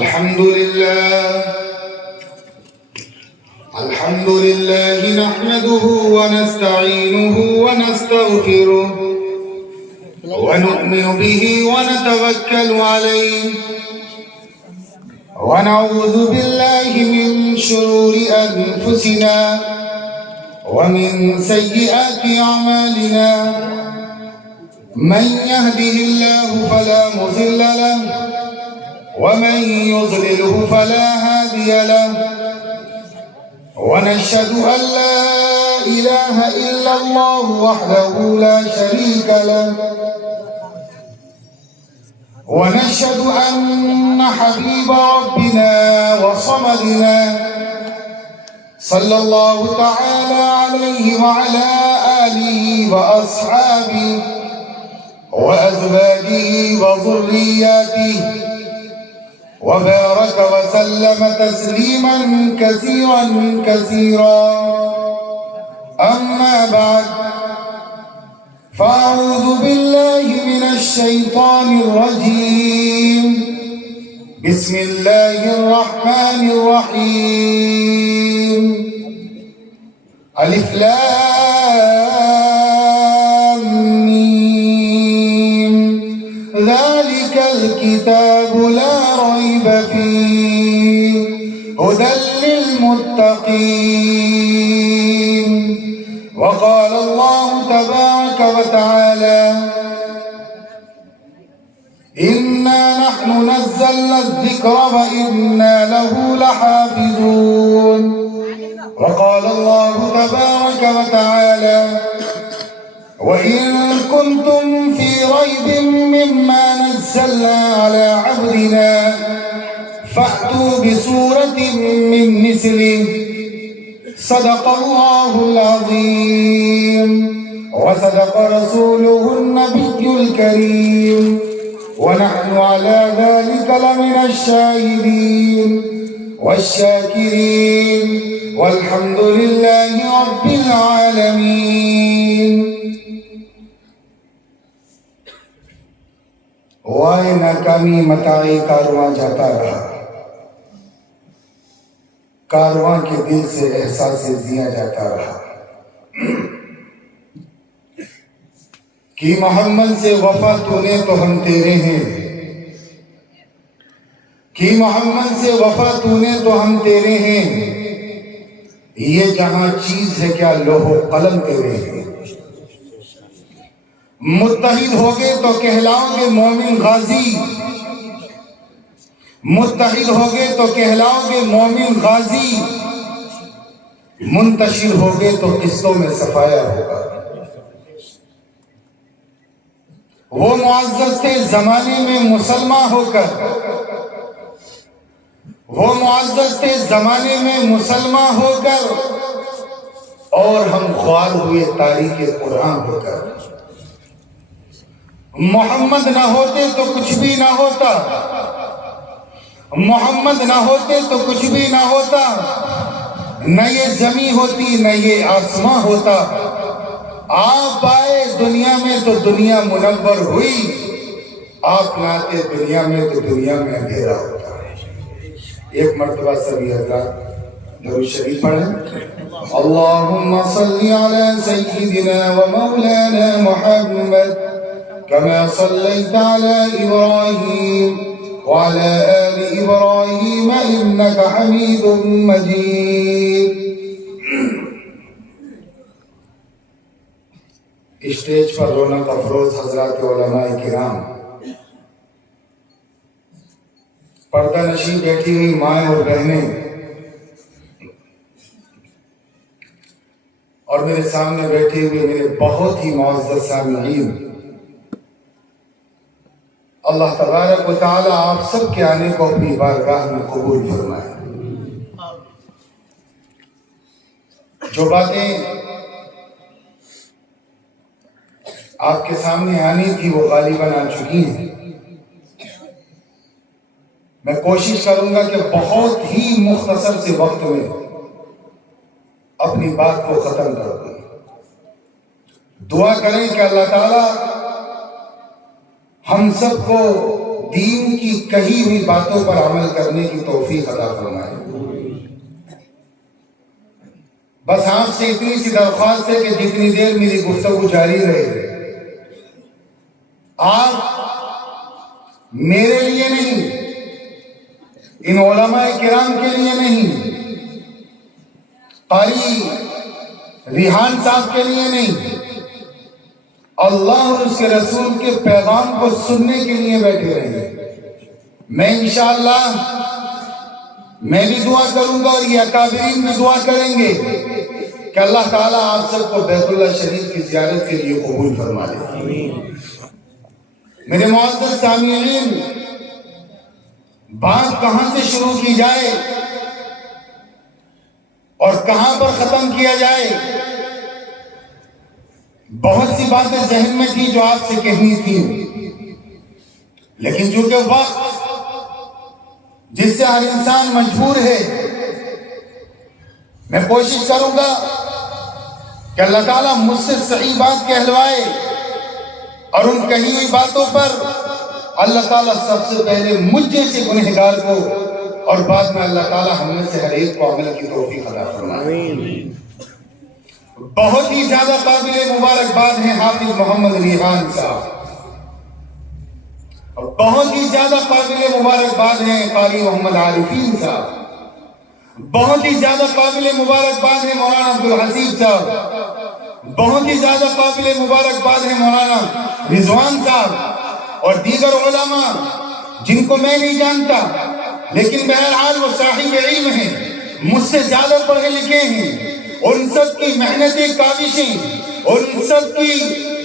الحمد لله نحمده ونستعينه ونستغفره ونؤمن به ونتوكل عليه ونعوذ بالله من شرور أنفسنا ومن سيئات أعمالنا من يهده الله فلا مضل له ومن يضلله فلا هادي له ونشهد أن لا إله إلا الله وحده لا شريك له ونشهد أن حبيب ربنا وصمدنا صلى الله تعالى عليه وعلى آله وأصحابه وأزواجه وذرياته وبارك وسلم تسليما كثيرا كثيرا. أما بعد فأعوذ بالله من الشيطان الرجيم. بسم الله الرحمن الرحيم. ألف لام ميم ذلك الكتاب لا ريب فيه هدى للمتقين. وقال الله تبارك وتعالى إنا نحن نزلنا الذكر وإنا له لحافظون. وقال الله تبارك وتعالى وإن كنتم في ريب مما نزلنا على عبدنا فأتوا بسورة من مثله صدق الله العظيم وصدق رسوله النبي الكريم ونحن على ذلك لمن الشاهدين والشاكرين والحمد لله رب العالمين. وائے ناکامی متاعی کارواں جاتا رہا، کارواں کے دل سے احساس دیا جاتا رہا کہ محمد سے وفا تو نے تو ہم تیرے ہیں، کہ محمد سے وفا تو نے تو ہم تیرے ہیں، یہ جہاں چیز ہے کیا لوح و قلم تیرے ہیں. متحد ہوگے تو کہلاؤ گے مومن غازی، متحد ہوگے تو کہلاؤ گے مومن غازی، منتشر ہوگے تو قصوں میں صفایا ہوگا. وہ معزز تھے زمانے میں مسلمان ہو کر، وہ معزز تھے زمانے میں مسلمان ہو کر، اور ہم خوار ہوئے تاریخ قرآن ہو کر. محمد نہ ہوتے تو کچھ بھی نہ ہوتا، محمد نہ ہوتے تو کچھ بھی نہ ہوتا، نہ یہ زمین ہوتی نہ یہ آسمان ہوتا. آپ آئے دنیا میں تو دنیا منور ہوئی، آپ نہ آتے دنیا میں تو دنیا میں اندھیرا ہوتا. ایک مرتبہ سبھی حضرات درود شریف پڑھیں. اللہم صلی علی سیدنا و مولانا محمد كما صليت على إبراهيم وعلى آل إبراهيم إنك حميد مجيد. اسٹیج پر رونق افروز حضرات علماء کرام، پردہ نشین بیٹھی ہوئی مائیں اور بہنیں، اور میرے سامنے بیٹھے ہوئے میرے بہت ہی معزز سامعین، اللہ تبارک و تعالی آپ سب کے آنے کو اپنی بارگاہ میں قبول فرمائے. جو باتیں آپ کے سامنے آنی تھی وہ غالباً آ چکی ہیں. میں کوشش کروں گا کہ بہت ہی مختصر سے وقت میں اپنی بات کو ختم کر دوں. دعا کریں کہ اللہ تعالی ہم سب کو دین کی کہی ہوئی باتوں پر عمل کرنے کی توفیق عطا فرمائے۔ بس آپ سے اتنی سی درخواست ہے کہ جتنی دیر میری گفتگو جاری رہے آپ میرے لیے نہیں، ان علماء کرام کے لیے نہیں، قاری ریحان صاحب کے لیے نہیں، اللہ اور اس کے رسول کے پیغام کو سننے کے لیے بیٹھے رہیں۔ میں انشاءاللہ میں بھی دعا کروں گا اور یہ اکابرین بھی دعا کریں گے کہ اللہ تعالیٰ آپ سب کو بیت اللہ شریف کی زیارت کے لیے قبول فرما دے۔ میرے معزز سامعین، بات کہاں سے شروع کی جائے اور کہاں پر ختم کیا جائے؟ بہت سی باتیں ذہن میں تھی جو آپ سے کہنی تھی، لیکن چونکہ وقت جس سے ہر انسان مجبور ہے، میں کوشش کروں گا کہ اللہ تعالیٰ مجھ سے صحیح بات کہلوائے اور ان کہی ہوئی باتوں پر اللہ تعالیٰ سب سے پہلے مجھ جیسے گنہگار کو اور بعد میں اللہ تعالیٰ ہم میں سے ہر ایک کو عمل کی توفیق عطا فرمائے۔ بہت ہی زیادہ قابل مبارکباد ہیں حافظ محمد ریحان صاحب، اور بہت ہی زیادہ قابل مبارکباد ہیں قاری محمد عارفین صاحب، بہت ہی زیادہ قابل مبارکباد ہیں مولانا عبدالحسیب صاحب، بہت ہی زیادہ قابل مبارکباد ہیں مولانا رضوان صاحب اور دیگر علماء جن کو میں نہیں جانتا، لیکن بہرحال وہ صاحب علم ہیں، مجھ سے زیادہ پڑھے لکھے ہیں۔ ان سب کی محنتیں کاوشیں، ان سب کی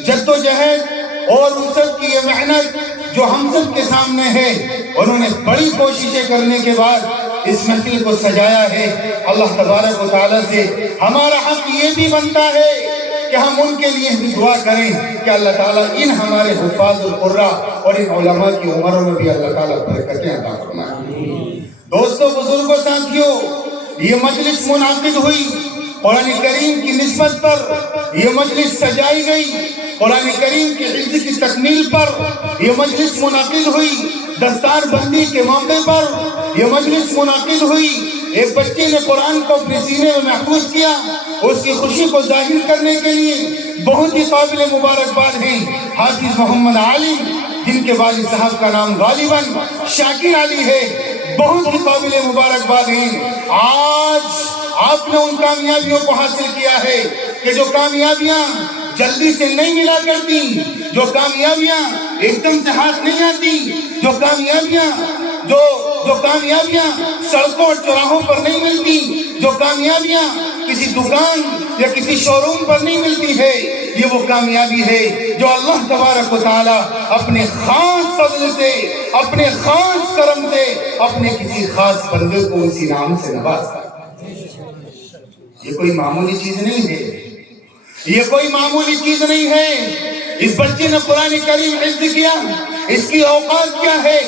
جد و جہد اور ان سب کی یہ محنت جو ہم سب کے سامنے ہے، انہوں نے بڑی کوششیں کرنے کے بعد اس محفل کو سجایا ہے۔ اللہ تبارک و تعالیٰ سے ہمارا حق یہ بھی بنتا ہے کہ ہم ان کے لیے بھی دعا کریں کہ اللہ تعالیٰ ان ہمارے حفاظ القرآ اور ان علماء کی عمروں میں بھی اللہ تعالیٰ برکتیں عطا فرمائے۔ دوستو، بزرگوں، ساتھیوں، یہ مجلس منعقد ہوئی قرآن کریم کی نسبت پر، یہ مجلس سجائی گئی قرآن کریم کے حفظ کی تکمیل پر، یہ مجلس منعقد ہوئی دستار بندی کے موقع پر، یہ مجلس منعقد ہوئی ایک بچے نے قرآن کو اپنے سینے میں محفوظ کیا، اس کی خوشی کو ظاہر کرنے کے لیے۔ بہت ہی قابل مبارکباد ہیں حافظ محمد عالم، جن کے والد صاحب کا نام غالباً شاکر علی ہے، بہت ہی قابل مبارکباد ہیں۔ آج آپ نے ان کامیابیوں کو حاصل کیا ہے کہ جو کامیابیاں جلدی سے نہیں ملا کرتی، جو کامیابیاں ایک دم سے ہاتھ نہیں آتی، جو کامیابیاں سڑکوں اور چوراہوں پر نہیں ملتی، جو کامیابیاں کسی دکان یا کسی شو روم پر نہیں ملتی ہے، یہ وہ کامیابی ہے جو اللہ تبارک و تعالیٰ اپنے خاص فضل سے، اپنے خاص کرم سے، اپنے کسی خاص بندے کو اسی نام سے نوازتا ہے۔ یہ کوئی معمولی چیز نہیں ہے، یہ کوئی معمولی چیز نہیں ہے۔ اس بچے نے قرآن کریم حفظ کیا، اس کی اوقات کیا ہے،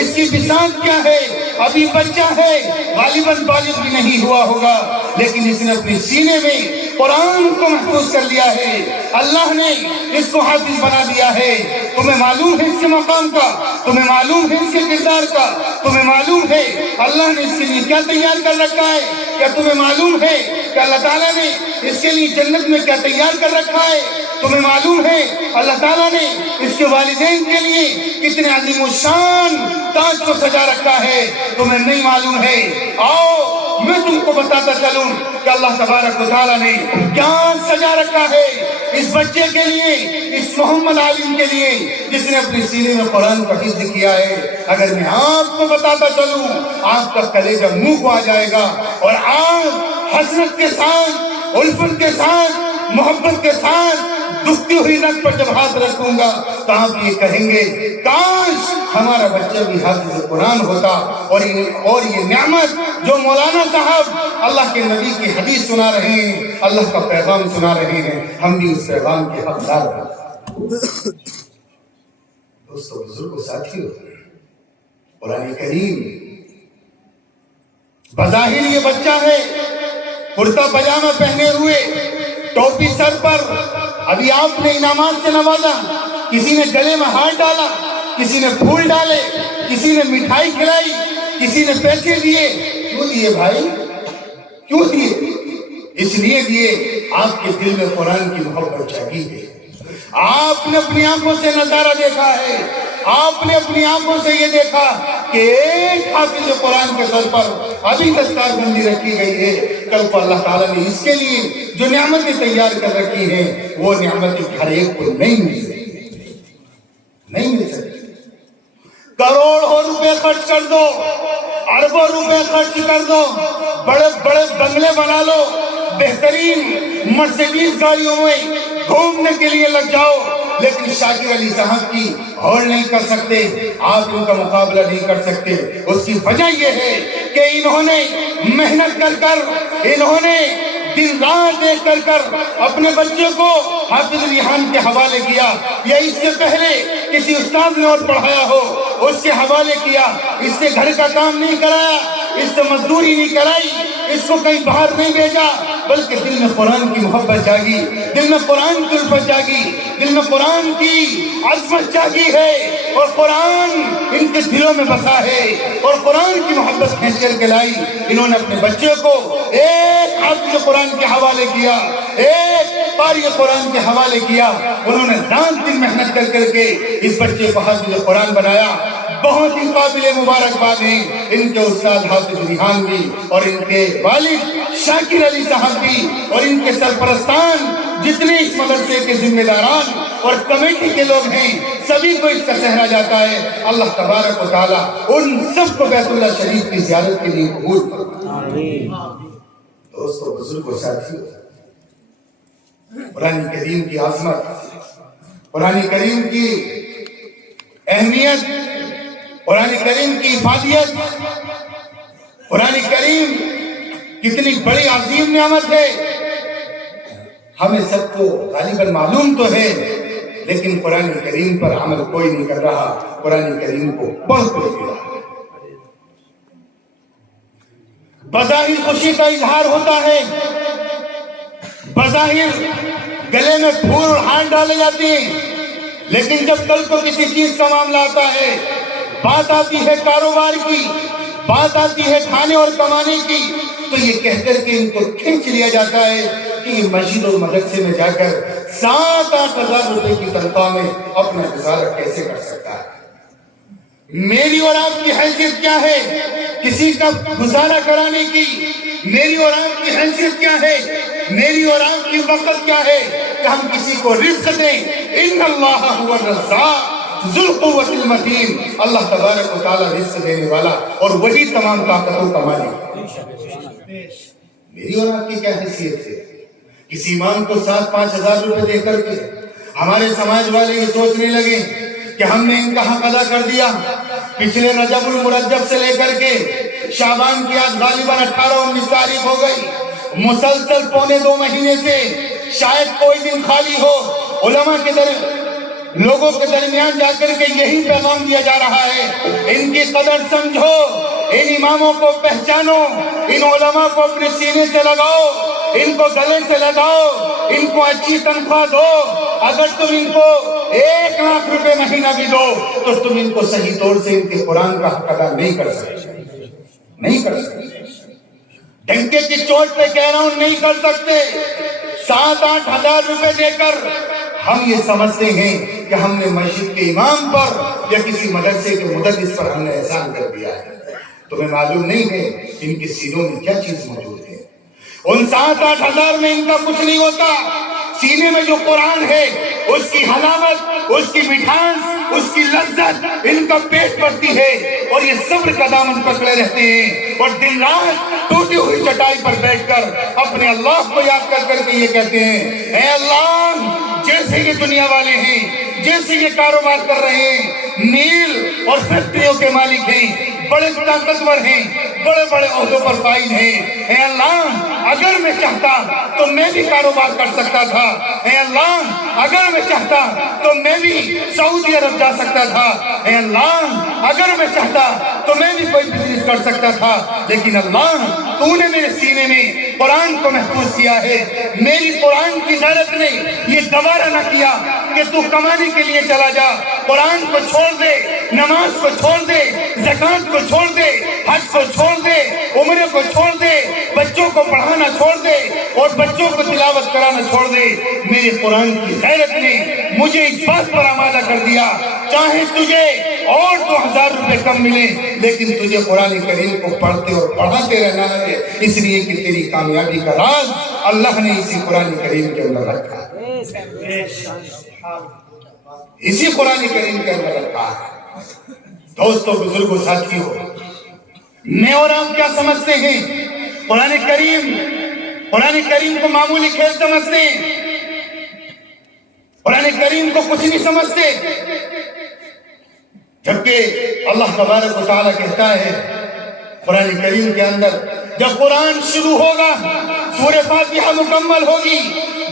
اس کی بساط کیا ہے، ابھی بچہ ہے، غالباً بالغ بھی نہیں ہوا ہوگا، لیکن اس نے اپنے سینے میں قرآن کو محفوظ کر لیا ہے، اللہ نے اس کو حافظ بنا دیا ہے۔ تمہیں معلوم ہے اس کے مقام کا، تمہیں معلوم ہے اس کے کردار کا، تمہیں معلوم ہے اللہ نے اس کے لیے کیا تیار کر رکھا ہے، کیا تمہیں معلوم ہے کہ اللہ تعالیٰ نے اس کے لیے جنت میں کیا تیار کر رکھا ہے، تمہیں معلوم ہے اللہ تعالیٰ نے اس کے والدین کے لیے کتنے عظیم الشان تاج کو سجا رکھا ہے، تمہیں نہیں معلوم ہے۔ آؤ میں تم کو بتاتا چلوں کہ اللہ تبارک و تعالیٰ نے کیا سجا رکھا ہے اس بچے کے لیے، اس محمد عالم کے لیے جس نے اپنے سینے میں قرآن کا حفظ کیا ہے۔ اگر میں آپ کو بتاتا چلوں آپ کا کلیجہ منہ کو آ جائے گا، اور آپ حسرت کے ساتھ، الفت کے ساتھ، محبت کے ساتھ دکھتی ہوئی رگ پر جب ہاتھ رکھوں گا تو آپ یہ کہیں گے کاش ہمارا بچہ بھی حافظ قرآن ہوتا، اور یہ نعمت جو مولانا صاحب اللہ کے نبی کی حدیث سنا رہے ہیں، اللہ کا پیغام سنا رہے ہیں، ہم بھی اس پیغام کے حقدار ہیں۔ دوستو، بزرگوں، ساتھیوں، قرآن کریم بظاہر یہ بچہ ہے کرتا پجامہ پہنے ہوئے، ٹوپی سر پر، ابھی آپ نے انعامات سے نوازا، کسی نے گلے میں ہاتھ ڈالا، کسی نے پھول ڈالے, کسی نے مٹھائی کھلائی, کسی نے پیسے دیے. کیوں دیے بھائی, کیوں دیے؟ اس لیے دیے آپ کے دل میں قرآن کی محبت جاگی ہے. آپ نے اپنی آنکھوں سے نظارہ دیکھا ہے, آپ نے اپنی آنکھوں سے یہ دیکھا کہ ایک حافظ قرآن کے سر پر ابھی دستار بندی رکھی گئی ہے. کل کو اللہ تعالیٰ نے اس کے لیے جو نعمتیں تیار کر رکھی ہیں وہ نعمتیں ہر ایک کو نہیں مل سکتی, نہیں مل سکتی. کروڑوں روپے خرچ کر دو, اربوں روپے خرچ کر دو, بڑے بڑے بنگلے بنا لو, بہترین مرسیڈیز گاڑیوں میں گھومنے کے لیے لگ جاؤ, لیکن شاکر علی صاحب کی ہول نہیں کر سکتے, آپ ان کا مقابلہ نہیں کر سکتے. اس کی وجہ یہ ہے کہ انہوں نے محنت کر کر, انہوں نے دن رات ایک کر اپنے بچے کو حافظ ریحان کے حوالے کیا, یا اس سے پہلے کسی استاد نے اور پڑھایا ہو اس کے حوالے کیا. اس سے گھر کا کام نہیں کرایا, اس سے مزدوری نہیں کرائی, اس کو کہیں باہر نہیں بھیجا, بلکہ دل میں قرآن کی محبت جاگی, دل میں قرآن کی الفت جاگی, دل میں قرآن کی عظمت جاگی ہے, اور قرآن ان کے دلوں میں بسا ہے, اور قرآن کی محبت کھینچ کر کے لائی. انہوں نے اپنے بچے کو ایک حافظ قرآن کے حوالے کیا, ایک قاری قرآن کے حوالے کیا. انہوں نے رات دن محنت کر کر کے اس بچے کو حافظ قرآن بنایا. بہت ہی قابل مبارکباد ہیں ان کے استاد حافظ ریحان بھی, اور ان کے والد شاکر علی صاحب بھی, اور ان کے سرپرستان جتنے اس مدرسے کے ذمہ داران اور کمیٹی کے لوگ ہیں, سبھی کو اس کا سہرا جاتا ہے. اللہ تبارک و تعالیٰ ان سب کو بیت اللہ شریف کی زیارت کے لیے قبول فرمائے. دوستو, بزرگوں, ساتھیوں, قرآن کریم کی عظمت, قرآن کریم کی اہمیت, قرآن کریم کی افادیت, قرآن کریم کتنی بڑی عظیم نعمت ہے, ہمیں سب کو غالباً معلوم تو ہے, لیکن قرآن کریم پر عمل کوئی نہیں کر رہا, قرآن کریم کو پڑھ کوئی نہیں رہا. بظاہر خوشی کا اظہار ہوتا ہے, بظاہر گلے میں پھول اور ہار ڈالے جاتے ہیں, لیکن جب کل کو کسی چیز کا معاملہ آتا ہے, بات آتی ہے کاروبار کی, بات آتی ہے کھانے اور کمانے کی, تو یہ کہہ کر کے ان کو کھینچ لیا جاتا ہے کہ یہ مسجد اور مدرسے میں جا کر 7-8 ہزار روپے کی تنخواہ میں اپنا گزارا کیسے کر سکتا ہے. میری اور آپ کی حیثیت کیا ہے کسی کا گزارا کرانے کی؟ میری اور آپ کی حیثیت کیا ہے, میری اور آپ کی وقت کیا ہے کہ ہم کسی کو رزق دیں؟ ان اللہ هو الرزاق ذو القوت المتین. اللہ تبارک و تعالی رزق دینے والا اور وہی تمام طاقتوں کا مالک. میری اور آپ کی کیا حیثیت ہے؟ کسی امام کو 7-5 ہزار روپے دے کر کے ہمارے سماج والے یہ سوچنے لگے کہ ہم نے ان کا حق ادا کر دیا. پچھلے رجب المرجب سے لے کر کے شعبان کی آج غالباً 18-19 تاریخ ہو گئی, مسلسل 2.25 مہینے سے شاید کوئی دن خالی ہو, علماء کے لوگوں کے درمیان جا کر کے یہی پیغام دیا جا رہا ہے, ان کی قدر سمجھو, ان اماموں کو پہچانو, ان علماء کو اپنے سینے سے لگاؤ, ان کو گلے سے لگاؤ, ان کو اچھی تنخواہ دو. اگر تم ان کو 1 لاکھ روپے مہینہ بھی دو تو تم ان کو صحیح طور سے ان کے قرآن کا حق ادا نہیں کر سکتے, نہیں کر سکتے. ڈنکے کی چوٹ پہ کہہ رہا ہوں, نہیں کر سکتے. 7-8 ہزار روپے دے کر ہم یہ سمجھتے ہیں کہ ہم نے مسجد کے امام پر یا کسی مدرسے کے مدرس پر ہم نے احسان کر دیا ہے. تمہیں معلوم نہیں ہے ان کے سینوں میں کیا چیز موجود ہے. ان 7-8 ہزار میں ان کا کچھ نہیں ہوتا. سینے میں جو قرآن ہے اس کی حلاوت, اس کی مٹھاس, اس کی لذت ان کا پیٹ بھرتی ہے, اور یہ صبر کا دامن پکڑے رہتے ہیں, اور دن رات ٹوٹی ہوئی چٹائی پر بیٹھ کر اپنے اللہ کو یاد کر کر کے یہ کہتے ہیں, اے اللہ, جیسے یہ دنیا والے ہیں, جیسے یہ کاروبار کر رہے ہیں, میل اور فیکٹریوں کے مالک ہیں, بڑے طاقتور ہیں, بڑے بڑے عہدوں پر فائز ہیں, اے اللہ اگر میں چاہتا تو میں بھی کاروبار کر سکتا تھا, اے اللہ اگر میں چاہتا تو میں بھی سعودی عرب جا سکتا تھا, اے اللہ اگر میں چاہتا تو میں بھی کوئی بزنس کر سکتا تھا, لیکن اللہ تو نے میرے سینے میں قرآن کو محفوظ کیا ہے. میری قرآن کی غیرت نے یہ گوارا نہ کیا کہ تو کمانے کے لیے چلا جا، قرآن کو چھوڑ دے، نماز کو چھوڑ دے، زکوٰۃ کو چھوڑ دے، حج کو چھوڑ دے، عمرے کو چھوڑ دے، بچوں کو پڑھانا چھوڑ دے اور بچوں کو تلاوت کرانا چھوڑ دے۔ میرے قرآن کی غیرت نے مجھے اس بات پر آمادہ کر دیا، چاہے تجھے اور 2000 روپے کم ملے لیکن تجھے قرآن کریم کو پڑھتے اور پڑھاتے رہنا ہے، اس لیے کہ تیری کامیابی کا راز اللہ نے اسی قرآن کریم کے اندر رکھا ہے، اسی قرآن کریم کے اندر رکھا ہے۔ دوستو، بزرگوں، ساتھیوں، میں اور آپ کیا سمجھتے ہیں؟ قرآن کریم کو معمولی کھیل سمجھتے ہیں، قرآن کریم کو کچھ نہیں سمجھتے، جبکہ اللہ تبارک و تعالیٰ کہتا ہے قرآن کریم کے اندر، جب قرآن شروع ہوگا، سورہ فاتحہ مکمل ہوگی،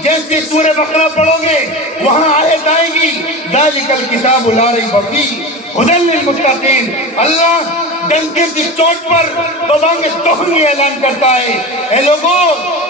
جیسے سورہ بقرہ پڑھو گے وہاں آیت آئے گی ذالک الکتاب لا ریب فیہ ھدی للمتقین۔ اللہ ڈنکے کی چوٹ پر ببانگ توحید اعلان کرتا ہے، اے لوگو،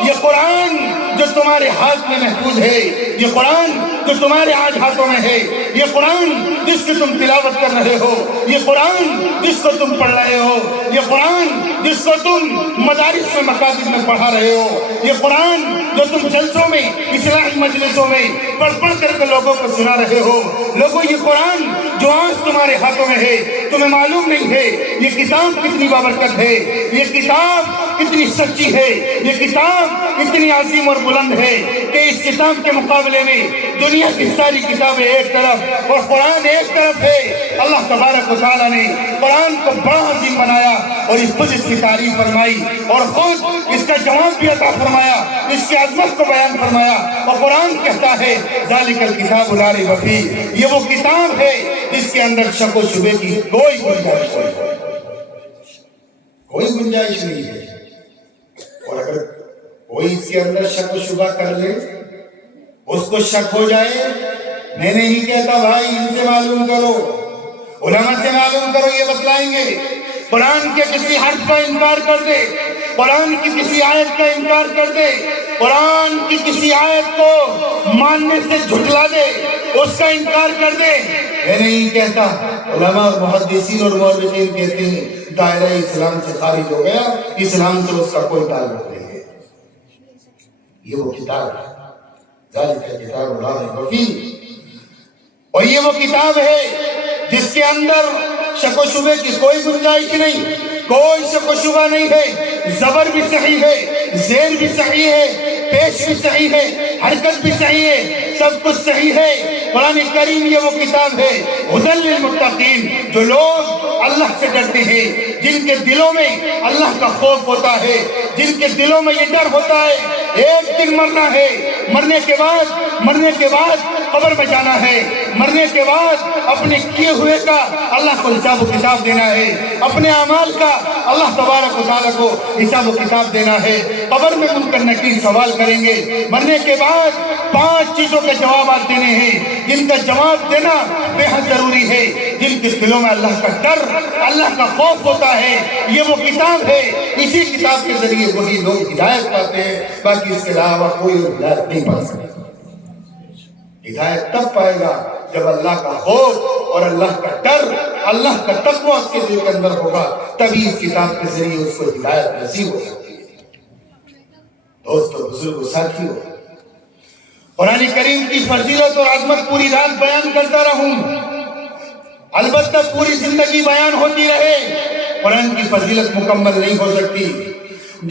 یہ قرآن جو تمہارے ہاتھ میں محفوظ ہے، یہ قرآن جو تمہارے آج ہاتھوں میں ہے، یہ قرآن جس کی تم تلاوت کر رہے ہو، یہ قرآن جس کو تم پڑھ رہے ہو، یہ قرآن جس کو تم مدارس میں مکاتب میں پڑھا رہے ہو، یہ قرآن جو تم جلسوں میں اصلاحی مجلسوں میں پڑھ کر کے لوگوں کو سنا رہے ہو، لوگوں یہ قرآن جو آج تمہارے ہاتھوں میں ہے، تمہیں معلوم نہیں ہے یہ کتاب کتنی بابرکت ہے، یہ کتاب کتنی سچی ہے، یہ کتاب اتنی عظیم اور بلند ہے کہ اس کتاب کے مقابلے میں دنیا کی ساری کتابیں ایک طرف اور قرآن ایک طرف ہے۔ اللہ تبارک و تعالیٰ نے قرآن کو بڑا عظیم بنایا اور خود اس کی تعریف فرمائی اور خود اس کا جواب بھی عطا فرمایا، اس کی عظمت کو بیان فرمایا، اور قرآن کہتا ہے ذالک الکتاب لا ریب فیہ، یہ وہ کتاب ہے جس کے اندر شک و شبے کی کوئی گنجائش نہیں ہے، اور اگر کوئی اس کے اندر شک و شبہ کر لے، اس کو شک ہو جائے، میں نہیں کہتا بھائی ان سے معلوم کرو، علماء سے معلوم کرو، یہ بتلائیں گے، قرآن کے کسی حرف کا انکار کر دے، قرآن کی کسی آیت کا انکار کر دے، قرآن کی کسی آیت کو ماننے سے جھٹلا دے، اس کا انکار کر دے، میں نہیں کہتا، علماء اور محدثین اور مورخین کہتے ہیں دائرہ اسلام سے خارج ہو گیا، اسلام سے اس کا کوئی تعلق نہیں ہے۔ یہ وہ کتاب ہے ذالک الکتاب لا ریب فیہ، اور یہ وہ کتاب ہے جس کے اندر شک و شبے کی کوئی گنجائش نہیں، کوئی شک و شبہ نہیں ہے، زبر بھی صحیح ہے، زیر بھی صحیح ہے، پیش بھی صحیح ہے، حرکت بھی صحیح ہے، سب کچھ صحیح ہے۔ قرآن کریم یہ وہ کتاب ہے ھدی للمتقین، جو لوگ اللہ سے ڈرتے ہیں، جن کے دلوں میں اللہ کا خوف ہوتا ہے، جن کے دلوں میں یہ ڈر ہوتا ہے ایک دن مرنا ہے، مرنے کے بعد قبر میں جانا ہے، مرنے کے بعد اپنے کیے ہوئے کا اللہ کو حساب و کتاب دینا ہے، اپنے اعمال کا اللہ تبارک و تعالیٰ کو حساب و کتاب دینا ہے، قبر میں منکر نکیر سوال کریں گے، مرنے کے بعد 5 چیزوں کے جوابات دینے ہیں جن کا جواب دینا بے حد ضروری ہے، جن کے دلوں میں اللہ کا ڈر، اللہ کا خوف ہوتا ہے، یہ وہ کتاب ہے، اسی کتاب کے ذریعے وہی لوگ ہدایت پاتے ہیں، باقی اس کے علاوہ کوئی ہدایت نہیں پا سکتا۔ ہدایت تب پائے گا جب اللہ کا خوف اور اللہ کا ڈر، اللہ کا تقویٰ اس کے دل کے اندر ہوگا، تبھی اس کتاب کے ذریعے اس کو ہدایت نصیب ہو سکتی ہے۔ دوستو، بزرگوں، ساتھیوں، قرآن کریم کی فضیلت اور عظمت پوری رات بیان کرتا رہوں، البتہ پوری زندگی بیان ہوتی رہے، قرآن کی فضیلت مکمل نہیں ہو سکتی۔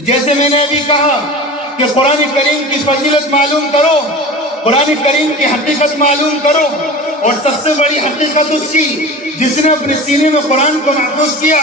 جیسے میں نے ابھی کہا کہ قرآن کریم کی فضیلت معلوم کرو، قرآن کریم کی حقیقت معلوم کرو، اور سب سے بڑی حقیقت اس کی جس نے اپنے سینے میں قرآن کو محفوظ کیا،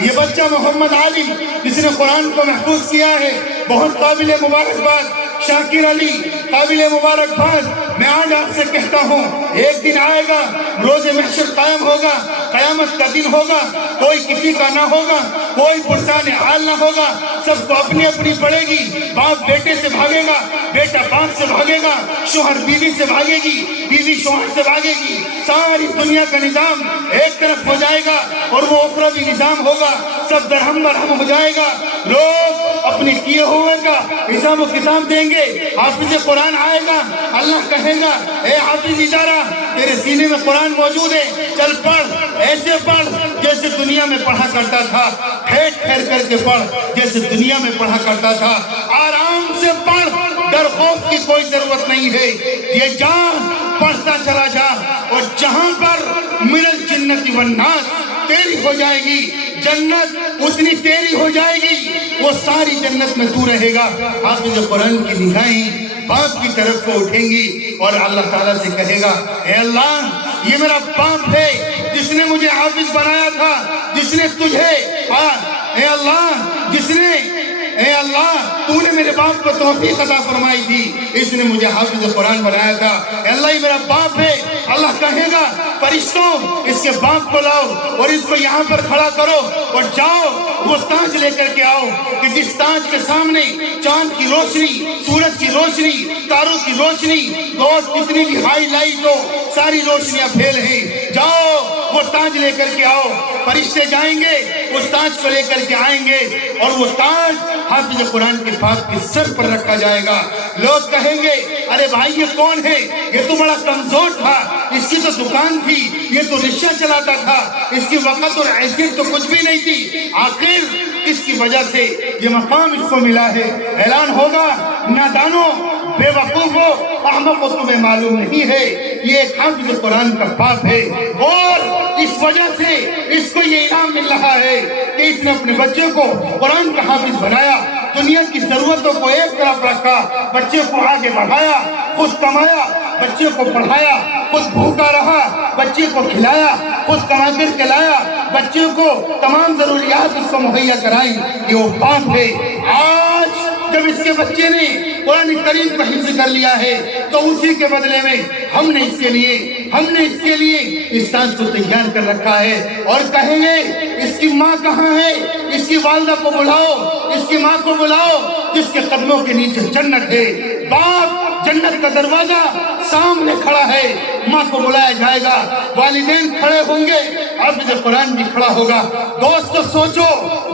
یہ بچہ محمد عالم جس نے قرآن کو محفوظ کیا ہے، بہت قابل مبارکباد۔ شاکر علی، قابل مبارکباد۔ میں آج آپ سے کہتا ہوں، ایک دن آئے گا، روز محشر قائم ہوگا، قیامت کا دن ہوگا، کوئی کسی کا نہ ہوگا، کوئی پرسان حال نہ ہوگا، سب کو اپنی اپنی پڑے گی، باپ بیٹے سے بھاگے گا، بیٹا باپ سے بھاگے گا، شوہر بیوی سے بھاگے گی، بیوی شوہر سے بھاگے گی، ساری دنیا کا نظام ایک طرف ہو جائے گا اور وہ اخروی نظام ہوگا، سب درہم برہم ہو جائے گا، لوگ اپنے کیے ہوئے کا حساب و کتاب دیں گے. حافظ قرآن آئے گا, اللہ کہے گا اے حافظ ادارہ تیرے سینے میں قرآن موجود ہے, چل پڑھ, ایسے پڑھ جیسے دنیا میں پڑھا کرتا تھا, ٹھہر کر کے پڑھ جیسے دنیا میں پڑھا کرتا تھا, آرام سے پڑھ, ڈر خوف کی کوئی ضرورت نہیں ہے. یہ جا پڑھتا چلا جا, اور جہاں پر من الجنت والناس تیری ہو جائے گی, جنت اتنی تیری ہو جائے گی, وہ ساری جنت میں تو رہے گا. حافظ قرآن کی نگاہیں باپ کی طرف کو اٹھیں گی اور اللہ تعالیٰ سے کہے گا اے اللہ یہ میرا باپ ہے جس نے مجھے حافظ بنایا تھا, جس نے تجھے اے اللہ اے اللہ تو نے میرے باپ کو توفیق عطا فرمائی تھی, اس نے مجھے حافظ قرآن بنایا تھا. اے اللہ یہ میرا باپ ہے. اللہ کہے گا فرشتوں اس کے باپ کو لاؤ اور اس کو یہاں پر کھڑا کرو اور جاؤ وہ تاج لے کر کے آؤ کہ جس تاج کے سامنے چاند کی روشنی, سورج کی روشنی, تاروں کی روشنی, اور کتنی بھی ہائی لائٹ ہو, ساری روشنیاں پھیل ہیں. جاؤ وہ تاج لے کر کے آؤ. فرشتے جائیں گے, اس تاج کو لے کر کے آئیں گے اور وہ تاج حافظ قرآن کے باپ کے سر پر رکھا جائے گا. لوگ کہیں گے ارے بھائی یہ کون ہے, یہ تو بڑا کمزور تھا, اس کی تو دکان تھی, یہ تو رکشہ چلاتا تھا, اس کی وقت اور حیثیت تو کچھ بھی نہیں تھی, آخر کس کی وجہ سے یہ مقام اس کو ملا ہے؟ اعلان ہوگا نادانوں, بے وقوفوں, احمقوں, تمہیں معلوم نہیں ہے یہ ایک حافظ قرآن کا باپ ہے اور اس وجہ سے اس کو یہ انعام مل رہا ہے کہ اس نے اپنے بچے کو قرآن کا حافظ بنایا, دنیا کی ضرورتوں کو ایک طرف رکھا, بچے کو آگے بڑھایا, خود کمایا, بچے کو پڑھایا, خود بھوکا رہا, بچے کو کھلایا, خود کما کر کے لایا, بچے کو تمام ضروریات اس کو مہیا کرائی. یہ وہ باپ ہے. آج جب اس کے بچے نے قرآن کریم کو حفظ کر لیا ہے تو اسی کے بدلے میں ہم نے اس کے لیے اس تاج کو تیار کر رکھا ہے. اور کہیں گے اس کی ماں کہاں ہے, اس کی والدہ کو بلاؤ, اس کی ماں کو بلاؤ جس کے قدموں کے نیچے جنت ہے. باپ جنت کا دروازہ سامنے کھڑا ہے, ماں کو بلایا جائے گا, والدین کھڑے ہوں گے, حافظ قرآن بھی کھڑا ہوگا. دوستو سوچو,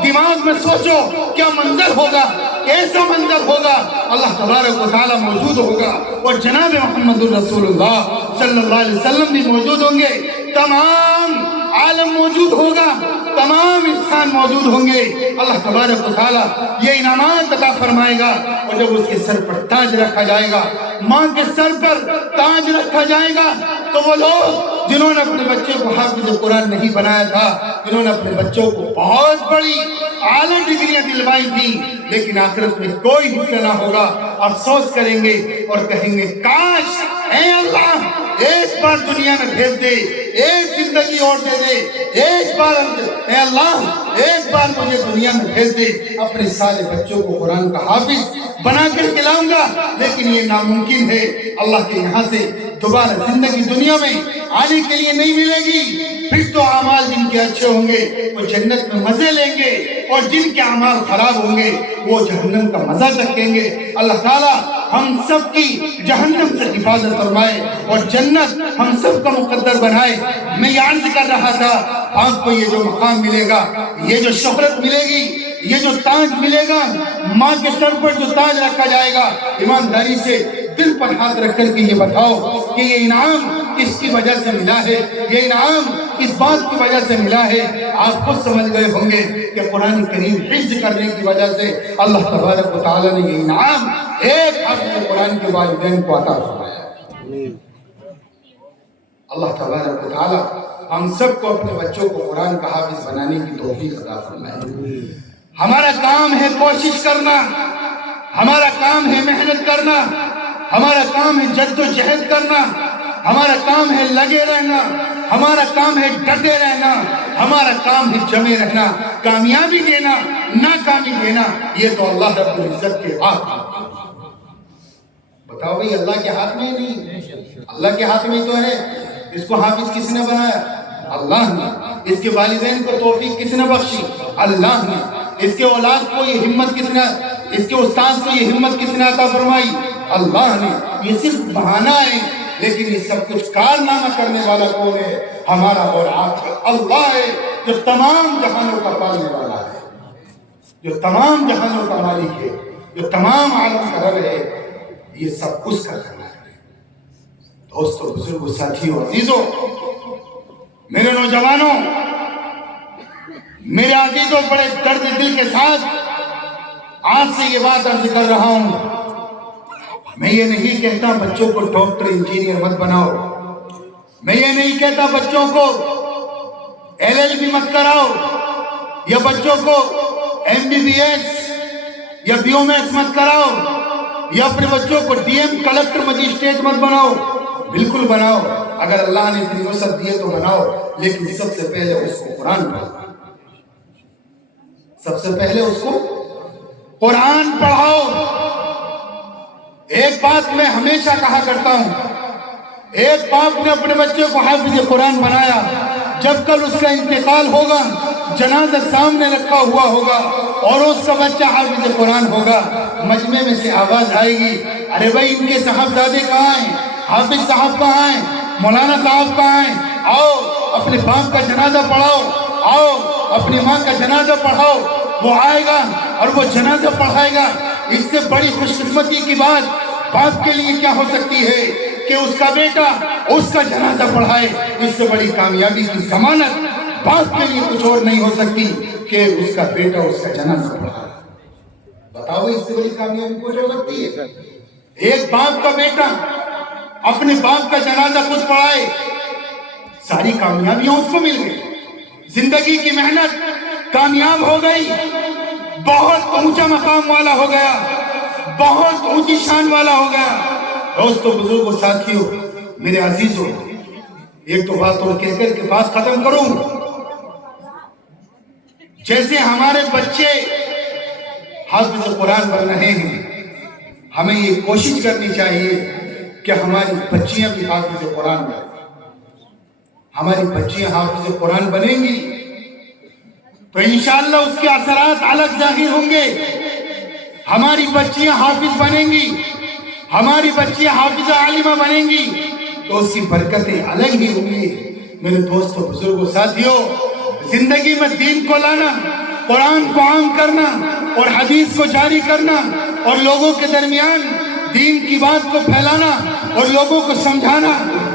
دماغ میں سوچو کیا منظر ہوگا, کیسا منظر ہوگا. اللہ تبارک و تعالیٰ موجود ہوگا اور جناب محمد الرسول اللہ صلی اللہ علیہ وسلم بھی موجود ہوں گے, تمام عالم موجود ہوگا, تمام انسان موجود ہوں گے. اللہ تبارک و تعالیٰ یہ انعامات عطا فرمائے گا اور جب اس کے سر پر تاج رکھا جائے گا, ماں کے سر پر تاج رکھا جائے گا, تو وہ لوگ جنہوں نے اپنے بچے کو حافظ قرآن نہیں بنایا تھا, جنہوں نے اپنے بچوں کو بہت بڑی اعلیٰ ڈگریاں دلوائی تھی, لیکن آخرت میں کوئی حصہ نہ ہوگا, افسوس کریں گے اور کہیں گے کاش اے اللہ ایک بار دنیا میں بھیج دے, ایک زندگی اور دے دے, ایک بار اے اللہ ایک بار مجھے دنیا میں بھیج دے, اپنے سارے بچوں کو قرآن کا حافظ بنا کر کے لاؤں گا. لیکن یہ ناممکن ہے, اللہ کے یہاں سے دوبارہ زندگی دنیا میں آنے کے لیے نہیں ملے گی. پھر تو اعمال جن کے اچھے ہوں گے وہ جنت میں مزے لیں گے, اور جن کے اعمال خراب ہوں گے وہ جہنم کا مزہ چکھیں گے. اللہ تعالیٰ ہم سب کی جہنم سے حفاظت فرمائے اور جنت ہم سب کا مقدر بنائے. میں یہ عرض کر رہا تھا, آپ کو یہ جو مقام ملے گا, یہ جو شہرت ملے گی, یہ جو تاج ملے گا, ماں کے سر پر جو تاج رکھا جائے گا, ایمانداری سے دل پر ہاتھ رکھ کر کے یہ بتاؤ کہ یہ انعام کس کی وجہ سے ملا ہے, یہ انعام اس بات کی وجہ سے ملا ہے. آپ خود سمجھ گئے ہوں گے کہ قرآن کریم حفظ کرنے کی وجہ سے اللہ تبارک و تعالیٰ نے یہ انعام ایک حافظ قرآن کے والدین کو عطا فرمایا. اللہ تبارک و تعالیٰ ہم سب کو اپنے بچوں کو قرآن کا حافظ بنانے کی توفیق عطا فرمائے. ہمارا کام ہے کوشش کرنا, ہمارا کام ہے محنت کرنا, ہمارا کام ہے جد و جہد کرنا, ہمارا کام ہے لگے رہنا, ہمارا کام ہے ڈٹے رہنا, ہمارا کام ہے جمے رہنا. کامیابی دینا, ناکامی دینا, یہ تو اللہ رب العزت کے ہاتھ میں. بتاؤ بھئی اللہ کے ہاتھ میں نہیں, اللہ کے ہاتھ میں تو ہے. اس کو حافظ کس نے بنایا؟ اللہ نے. اس کے والدین کو توفیق کس نے بخشی؟ اللہ نے. اس کے اولاد کو یہ ہمت کس نے, اس کے استاذ کو یہ ہمت کس نے عطا فرمائی؟ اللہ نے. یہ صرف بہانہ ہے, لیکن یہ سب کچھ کارنامہ کرنے والا کون ہے؟ ہمارا اور آپ کا اللہ ہے جو تمام جہانوں کا پالنے والا ہے. جو تمام جہانوں کا مالک ہے، جو تمام عالم کا رب ہے، یہ سب اس کا کرنا ہے۔ دوستو، بزرگوں، ساتھیوں، عزیزوں، میرے نوجوانوں، میرے عزیزوں، بڑے درد دل کے ساتھ آج سے یہ بات عرض کر رہا ہوں۔ میں یہ نہیں کہتا بچوں کو ڈاکٹر انجینئر مت بناؤ، میں یہ نہیں کہتا بچوں کو LLB مت کراؤ، یا بچوں کو MBBS یا BOMS مت کراؤ، یا اپنے بچوں کو DM، کلکٹر، مجسٹریٹ مت بناؤ۔ بالکل بناؤ، اگر اللہ نے اتنی وسعت دی ہے تو بناؤ، لیکن سب سے پہلے اس کو قرآن پڑھاؤ، سب سے پہلے اس کو قرآن پڑھاؤ۔ ایک بات میں ہمیشہ کہا کرتا ہوں، ایک باپ نے اپنے بچے کو حافظ قرآن بنایا، جب کل اس کا انتقال ہوگا، جنازہ سامنے رکھا ہوا ہوگا اور اس کا بچہ حافظ قرآن ہوگا، مجمع میں سے آواز آئے گی، ارے بھائی ان کے صاحبزادے کہاں ہیں؟ حافظ صاحب کہاں ہیں؟ مولانا صاحب کہاں ہیں؟ آؤ اپنے باپ کا جنازہ پڑھاؤ، آؤ اپنی ماں کا جنازہ پڑھاؤ۔ وہ آئے گا اور وہ جنازہ پڑھائے گا۔ اس سے بڑی خوش قسمتی کی بات باپ کے لیے کیا ہو سکتی ہے کہ اس کا بیٹا اس کا جنازہ پڑھائے؟ اس سے بڑی کامیابی کی ضمانت باپ کے لیے کچھ اور نہیں ہو سکتی کہ اس کا بیٹا اس کا جنازہ پڑھائے۔ بتاؤ، اس سے بڑی کامیابی کچھ ہو سکتی ہے؟ ایک باپ کا بیٹا اپنے باپ کا جنازہ خود پڑھائے، ساری کامیابیاں اس کو مل گئی، زندگی کی محنت کامیاب ہو گئی، بہت اونچا مقام والا ہو گیا، بہت اونچی شان والا ہو گیا۔ دوستو، بزرگوں، ساتھیوں، میرے عزیزوں، ایک تو بات اور کہہ کر کے بات ختم کروں۔ جیسے ہمارے بچے حافظ قرآن بن رہے ہیں، ہمیں یہ کوشش کرنی چاہیے کہ ہماری بچیاں بھی حافظ قرآن بنیں۔ ہماری بچیاں حافظ قرآن بنیں گی تو انشاءاللہ اس کے اثرات الگ ظاہر ہوں گے۔ ہماری بچیاں حافظ بنیں گی، ہماری بچیاں حافظہ عالمہ بنیں گی تو اس کی برکتیں الگ ہی ہوں گی۔ میرے دوستوں، بزرگوں، ساتھیوں، زندگی میں دین کو لانا، قرآن کو عام کرنا اور حدیث کو جاری کرنا اور لوگوں کے درمیان دین کی بات کو پھیلانا اور لوگوں کو سمجھانا،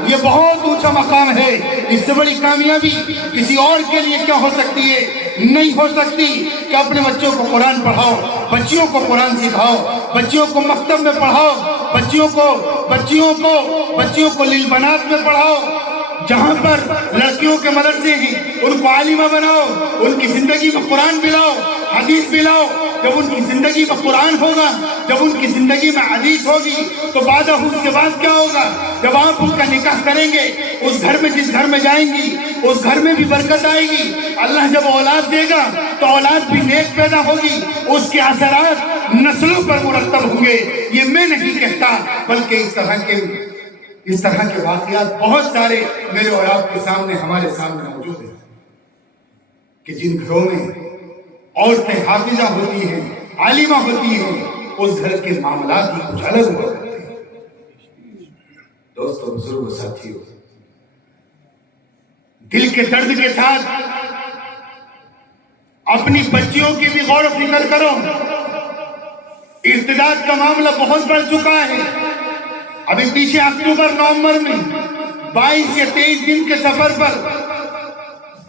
یہ بہت اونچا مقام ہے۔ اس سے بڑی کامیابی کسی اور کے لیے کیا ہو سکتی ہے؟ نہیں ہو سکتی کہ اپنے بچوں کو قرآن پڑھاؤ، بچیوں کو قرآن سکھاؤ، بچیوں کو مکتب میں پڑھاؤ، بچیوں کو للبنات میں پڑھاؤ، جہاں پر لڑکیوں کے مدرسے ہیں ان کو عالمہ بناؤ، ان کی زندگی میں قرآن بھی لاؤ، حدیث بھی لاؤ۔ جب ان کی زندگی میں قرآن ہوگا، جب ان کی زندگی میں حدیث ہوگی تو بعد اس کے بعد کیا ہوگا؟ جب آپ ان کا نکاح کریں گے، اس گھر میں جس گھر میں جائیں گی اس گھر میں بھی برکت آئے گی۔ اللہ جب اولاد دے گا تو اولاد بھی نیک پیدا ہوگی، اس کے اثرات نسلوں پر مرتب ہوں گے۔ یہ میں نہیں کہتا، بلکہ اس طرح کے واقعات بہت سارے میرے اور آپ کے سامنے، ہمارے سامنے موجود ہیں کہ جن گھروں میں عورتیں حافظہ ہوتی ہیں، عالمہ ہوتی ہیں، اس گھر کے معاملات ہی کچھ الگ ہوا کرتے ہیں۔ دوستو، بزرگوں، ساتھیوں، دل کے درد کے ساتھ اپنی بچیوں کی بھی غور و فکر کرو۔ ارتداد کا معاملہ بہت بڑھ چکا ہے۔ ابھی پیچھے اکتوبر نومبر میں 22 یا 23 دن کے سفر پر،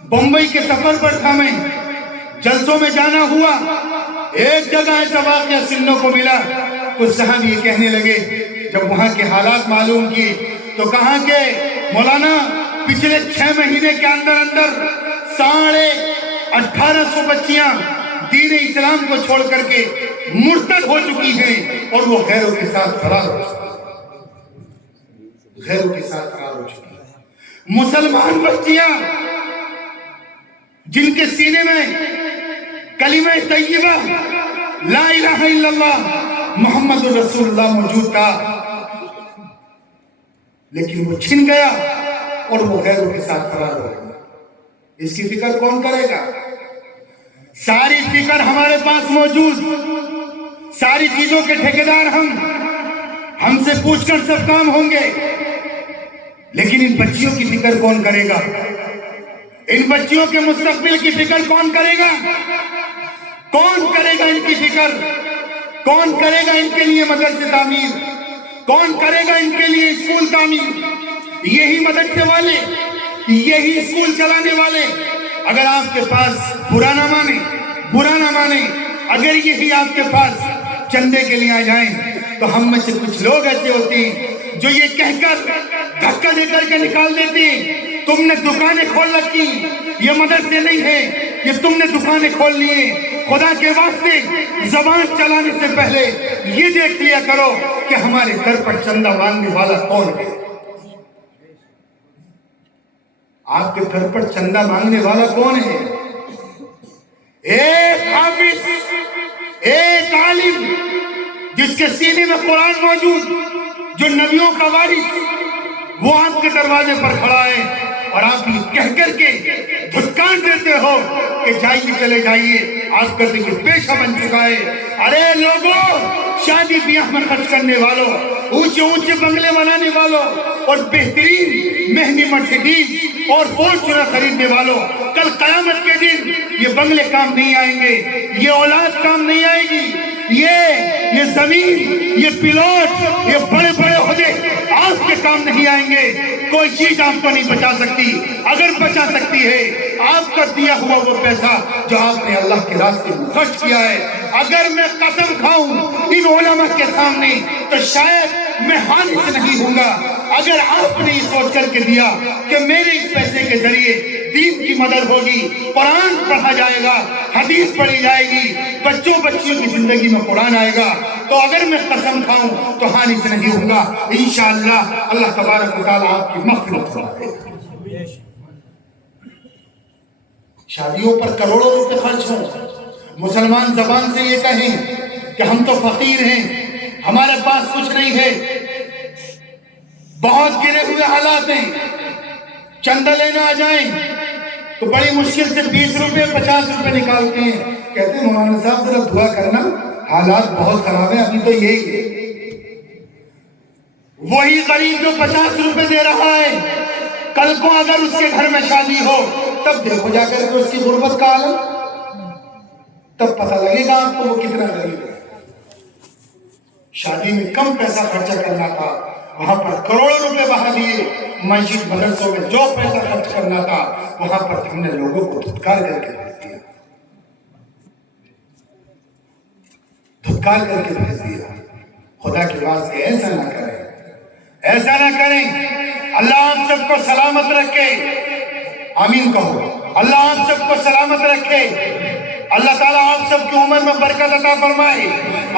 بمبئی کے سفر پر تھا، میں جلسوں میں جانا ہوا۔ ایک جگہ ایسا واقعہ سننے کو ملا، کچھ صاحب یہ کہنے لگے جب وہاں کے حالات معلوم کیے تو کہا کہ مولانا پچھلے 6 مہینے کے اندر 1850 بچیاں دین اسلام کو چھوڑ کر کے مرتد ہو چکی ہیں اور وہ غیروں کے ساتھ فرار ہو چکی ہیں۔ مسلمان بچیاں جن کے سینے میں کلمہ طیبہ لا الہ الا اللہ محمد رسول اللہ موجود تھا، لیکن وہ چھن گیا اور وہ غیروں کے ساتھ فرار ہو گیا۔ اس کی فکر کون کرے گا؟ ساری فکر ہمارے پاس موجود، ساری چیزوں کے ٹھیکیدار ہم سے پوچھ کر سب کام ہوں گے، لیکن ان بچیوں کی فکر کون کرے گا؟ ان بچیوں کے مستقبل کی فکر کون کرے گا؟ کون کرے گا ان کی فکر؟ کون کرے گا ان کے لیے مدرسے تعمیر؟ کون کرے گا ان کے لیے اسکول تعمیر؟ یہی مدرسے والے، یہی اسکول چلانے والے۔ اگر آپ کے پاس برا نہ مانے، اگر یہی آپ کے پاس چندے کے لیے آ جائیں، تو ہم میں سے کچھ لوگ ایسے ہوتے ہیں جو یہ کہہ کر دھکا دے کر کے نکال دیتے ہیں، تم نے دکانیں کھول رکھی، یہ مدرسے نہیں ہیں، یہ تم نے دکانیں کھول لی ہیں۔ خدا کے واسطے زبان چلانے سے پہلے یہ دیکھ لیا کرو کہ ہمارے گھر پر چندہ مانگنے والا کون ہے۔ آپ کے گھر پر چندہ مانگنے والا کون ہے؟ ایک حافظ، ایک عالم جس کے سینے میں قرآن موجود، جو نبیوں کا وارث، وہ آپ کے دروازے پر کھڑا ہے، اور آپ یہ کہہ کر کے دھتکار دیتے ہو کہ جائیے، چلے جائیے۔ آپ کہتے کہ پیشہ بن چکا ہے۔ ارے لوگوں، شادی بیاہ میں خرچ کرنے والوں، اونچے اونچے بنگلے بنانے والوں، اور بہترین مہنگی مرسیڈیز اور فورچونر خریدنے والوں، کل قیامت کے دن یہ بنگلے کام نہیں آئیں گے، یہ اولاد کام نہیں آئے گی، یہ زمین، یہ پلاٹ، یہ بڑے بڑے عہدے آپ کے کام نہیں آئیں گے۔ کوئی چیز آپ کو نہیں بچا سکتی۔ اگر بچا سکتی ہے آپ کا دیا ہوا وہ پیسہ جو آپ نے اللہ کے راستے میں خرچ کیا ہے۔ اگر میں قسم کھاؤں ان علماء کے سامنے تو شاید میں حانث نہیں ہوں گا۔ اگر آپ نے یہ سوچ کر کے دیا کہ میرے اس پیسے کے ذریعے دین کی مدد ہوگی، قرآن پڑھا جائے گا، حدیث پڑھی جائے گی، بچوں بچیوں کی زندگی میں قرآن آئے گا، تو اگر میں قسم کھاؤں تو حانث نہیں ہوں گا۔ انشاءاللہ اللہ تبارک و تعالیٰ آپ کی مغفرت فرمائے گا۔ شادیوں پر کروڑوں روپے خرچ ہوں، مسلمان زبان سے یہ کہیں کہ ہم تو فقیر ہیں، ہمارے پاس کچھ نہیں ہے، بہت گرے ہوئے حالات ہیں، چندہ لینا آ جائیں تو بڑی مشکل سے 20 روپے 50 روپے نکالتے ہیں۔ کہتے ہیں مولانا صاحب ذرا دعا کرنا، حالات بہت خراب ہیں، ابھی تو یہی ہے۔ وہی غریب جو 50 روپے دے رہا ہے، کل کو اگر اس کے گھر میں شادی ہو تب دیکھو جا کر کے اس کی غربت کا عالم، تب پتہ لگے گا آپ کو وہ کتنا غریب ہے۔ شادی میں کم پیسہ خرچہ کرنا تھا، وہاں پر کروڑوں روپے بہا دیے۔ مسجد مدرسوں میں جو پیسہ خرچ کرنا تھا وہاں پر ہم نے لوگوں کو دھتکار کر کے بھیج دیا، دھتکار کر کے بھیج دیا۔ خدا کے واسطے ایسا نہ کریں، ایسا نہ کریں۔ اللہ آپ سب کو سلامت رکھے، آمین کہو۔ اللہ آپ سب کو سلامت رکھے، اللہ تعالیٰ آپ سب کی عمر میں برکت عطا فرمائے،